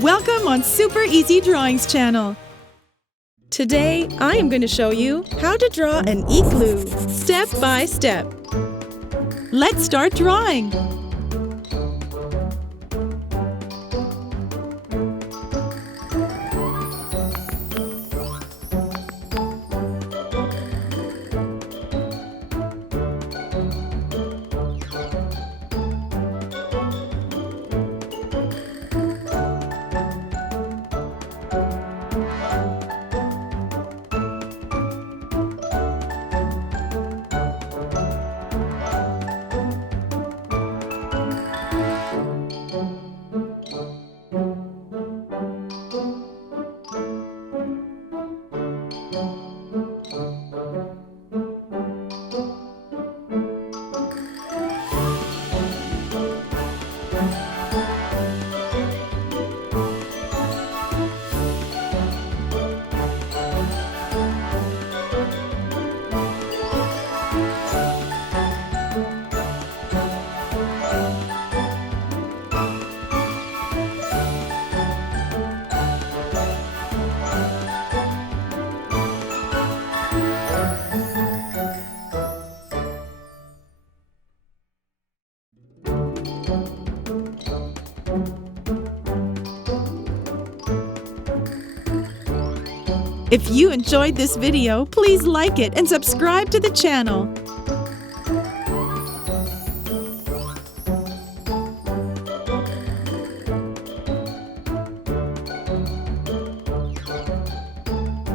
Welcome on Super Easy Drawings channel. Today, I am going to show you how to draw an igloo, step by step. Let's start drawing. If you enjoyed this video, please like it and subscribe to the channel.